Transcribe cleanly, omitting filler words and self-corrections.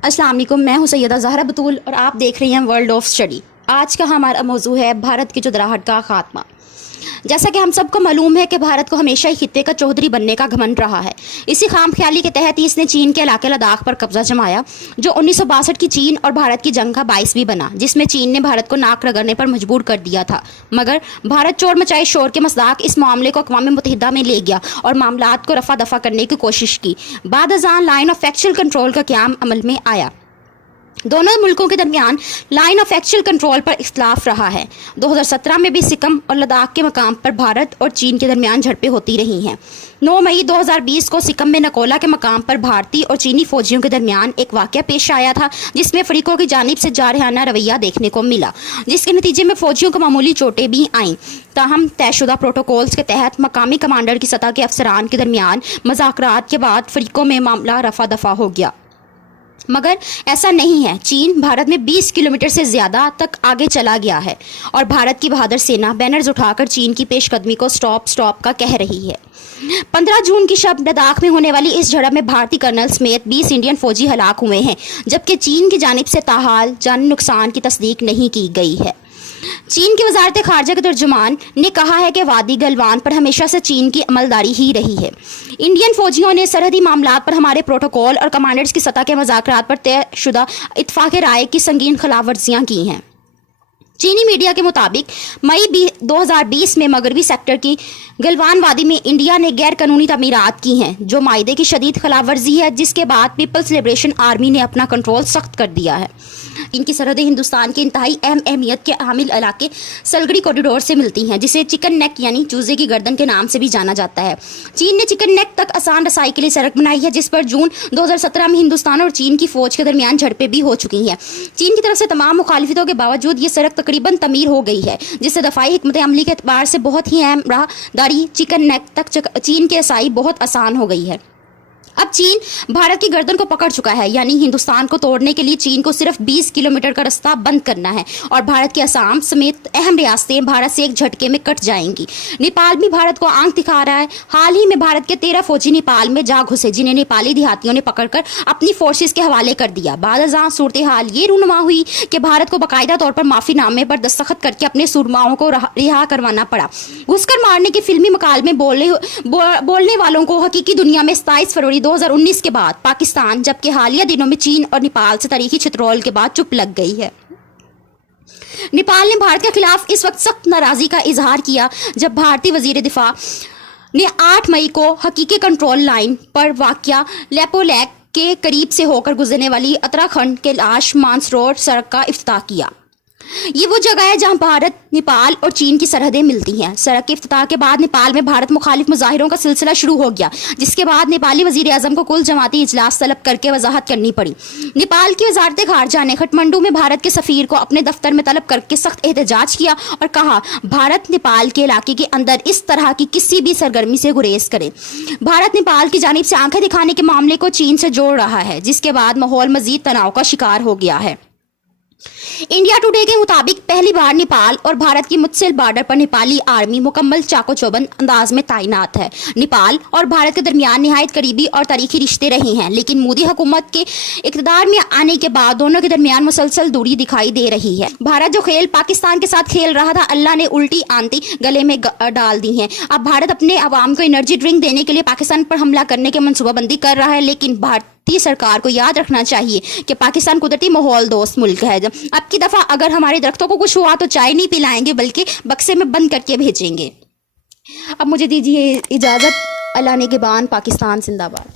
अस्सलाम वालेकुम, मैं हूं सैयदा ज़हरा बतूल और आप देख रही हैं वर्ल्ड ऑफ स्टडी। आज का हमारा मौजू है भारत की जुदराहट का खात्मा। जैसा कि हम सबको मालूम है कि भारत को हमेशा ही खित्ते का चौधरी बनने का घमंड रहा है। इसी खाम ख्याली के तहत ही इसने चीन के इलाके लद्दाख पर कब्जा जमाया, जो 1962 की चीन और भारत की जंग का बाइस भी बना, जिसमें चीन ने भारत को नाक रगड़ने पर मजबूर कर दिया था। मगर भारत चोर मचाए शोर के मसदाक इस मामले को अक़वाम मुत्तहिदा में ले गया और मामलात को रफा दफा करने की कोशिश की। बाद अज़ान लाइन ऑफ एक्चुअल कंट्रोल का क़याम अमल में आया। दोनों मुल्कों के दरमियान लाइन ऑफ एक्चुअल कंट्रोल पर इख्तलाफ रहा है। 2017 में भी सिक्किम और लद्दाख के मकाम पर भारत और चीन के दरमियान झड़पें होती रही हैं। 9 मई 2020 को सिक्किम में नकोला के मकाम पर भारतीय और चीनी फौजियों के दरमियान एक वाक़या पेश आया था, जिसमें फरीकों की जानिब से जारहाना रवैया देखने को मिला, जिसके नतीजे में फौजियों को मामूली चोटें भी आईं। ताहम तयशुदा प्रोटोकॉल्स के तहत मकामी कमांडर की सतह के अफसरान के दरमियान मुज़ाकरात के बाद फरीकों में मामला रफा दफा हो गया। मगर ऐसा नहीं है। चीन भारत में 20 किलोमीटर से ज़्यादा तक आगे चला गया है और भारत की बहादुर सेना बैनर्स उठाकर चीन की पेशकदमी को स्टॉप स्टॉप का कह रही है। 15 जून की शब लद्दाख में होने वाली इस झड़प में भारतीय कर्नल समेत 20 इंडियन फौजी हलाक हुए हैं, जबकि चीन की जानिब से ताहाल जानी नुकसान की तस्दीक नहीं की गई है। चीन की वजारत खारजा के तर्जुमान ने कहा है कि वादी गलवान पर हमेशा से चीन की अमलदारी ही रही है। इंडियन फौजियों ने सरहदी मामलात पर हमारे प्रोटोकॉल और कमांडर्स की सतह के मुज़ाकरात पर तयशुदा इत्तफाक़ राय की संगीन खिलाफ वर्जियाँ की हैं। चीनी मीडिया के मुताबिक मई 2020 में मगरबी सेक्टर की गलवान वादी में इंडिया ने गैर कानूनी तमीरात की हैं, जो मायदे की शदीद खिलाफ वर्जी है, जिसके बाद पीपल्स लिबरेशन आर्मी ने अपना कंट्रोल सख्त कर दिया है। इनकी सरहदें हिंदुस्तान के इंतहाई अहम अहमियत के हामिल इलाके सलगड़ी कॉरिडोर से मिलती हैं, जिसे चिकन नेक यानी चूजे की गर्दन के नाम से भी जाना जाता है। चीन ने चिकन नेक तक आसान रसाई के लिए सड़क बनाई है, जिस पर जून 2017 में हिंदुस्तान और चीन की फौज के दरमियान झड़पें भी हो चुकी हैं। चीन की तरफ से तमाम मुखालिफतों के बावजूद ये सड़क तकरीबन तमीर हो गई है, जिससे दफाई हिकमत अमली के एतबार से बहुत ही अहम राहदारी चिकन नेक तक चीन की रसाई बहुत आसान हो गई है। अब चीन भारत की गर्दन को पकड़ चुका है, यानी हिंदुस्तान को तोड़ने के लिए चीन को सिर्फ 20 किलोमीटर का रास्ता बंद करना है और भारत के असम समेत अहम रियासतें भारत से एक झटके में कट जाएंगी। नेपाल भी भारत को आंख दिखा रहा है। हाल ही में भारत के 13 फौजी नेपाल में जा घुसे, जिन्हें नेपाली देहातियों ने पकड़कर अपनी फोर्सेस के हवाले कर दिया। बाद अज़ां सूरत हाल ये रूनुमा हुई कि भारत को बाकायदा तौर पर माफीनामे पर दस्तखत करके अपने सुरमाओं को रिहा करवाना पड़ा। घुसकर मारने के फिल्मी मकालमे बोलने वालों को हकीकी दुनिया में 27 फरवरी 2019 के बाद पाकिस्तान, जबकि हालिया दिनों में चीन और नेपाल से तारीखी छितरौल के बाद चुप लग गई है। नेपाल ने भारत के खिलाफ इस वक्त सख्त नाराजगी का इजहार किया, जब भारतीय वजीर दिफा ने 8 मई को हकीकी कंट्रोल लाइन पर वाक़या लेपोलैक के करीब से होकर गुजरने वाली उत्तराखंड के लाश मानसरोवर सड़क का इफ्तिताह किया। ये वो जगह है जहां भारत, नेपाल और चीन की सरहदें मिलती हैं। सड़क के इफ्तिताह के बाद नेपाल में भारत मुखालिफ मुजाहिरों का सिलसिला शुरू हो गया, जिसके बाद नेपाली वजीर आजम को कुल जमाती इजलास तलब करके वजाहत करनी पड़ी। नेपाल की वजारत खारजा ने काठमांडू में भारत के सफीर को अपने दफ्तर में तलब करके सख्त एहतजाज किया और कहा भारत नेपाल के इलाके के अंदर इस तरह की किसी भी सरगर्मी से गुरेज करे। भारत नेपाल की जानिब से आंखें दिखाने के मामले को चीन से जोड़ रहा है, जिसके बाद माहौल मजीद तनाव का शिकार हो गया है। इंडिया टुडे के मुताबिक पहली बार नेपाल और भारत की मुतसिल बॉर्डर पर नेपाली आर्मी मुकम्मल चाको चौबंद अंदाज में तैनात है। नेपाल और भारत के दरमियान निहायत करीबी और तारीखी रिश्ते रहे हैं, लेकिन मोदी हुकूमत के इक़्तिदार में आने के बाद दोनों के दरमियान मुसलसल दूरी दिखाई दे रही है। भारत जो खेल पाकिस्तान के साथ खेल रहा था, अल्लाह ने उल्टी आंटी गले में डाल दी है। अब भारत अपने अवाम को एनर्जी ड्रिंक देने के लिए पाकिस्तान पर हमला करने की मनसूबाबंदी कर रहा है, लेकिन भारतीय सरकार को याद रखना चाहिए कि पाकिस्तान कुदरती माहौल दोस्त मुल्क है। अब की दफा अगर हमारे दरख्तों को कुछ हुआ तो चाय नहीं पिलाएंगे, बल्कि बक्से में बंद करके भेजेंगे। अब मुझे दीजिए इजाजत। अल्लाह ने के बान, पाकिस्तान जिंदाबाद।